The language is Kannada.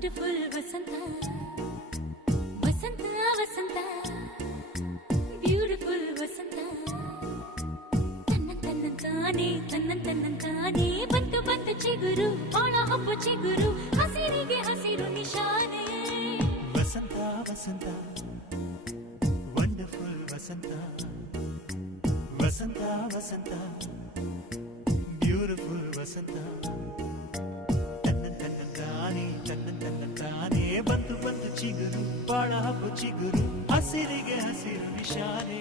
ವಂಡರ್ಫುಲ್ ವಸಂತ ವಸಂತ ವಸಂತ ಬ್ಯೂಟಿಫುಲ್ ವಸಂತ ತನ್ನಂತಾನೆ ಬಂತು ಬಂತು ಚಿಗುರು ಒಳ ಹಬ್ಬ ಚಿಗುರು ಹಸಿರಿಗೆ ಹಸಿರು ನಿಶಾನೆ ವಸಂತ ವಸಂತ ವಂಡರ್ಫುಲ್ ವಸಂತ ವಸಂತ ವಸಂತ ಬ್ಯೂಟಿಫುಲ್ ವಸಂತ ತನ್ನಂತಾನೆ ಬಂತು ಬಂತು ಚಿಗುರು ಬಾಳ ಹಬ್ಬ ಚಿಗುರು ಹಸಿರಿಗೆ ಹಸಿರು ನಿಶಾನೆ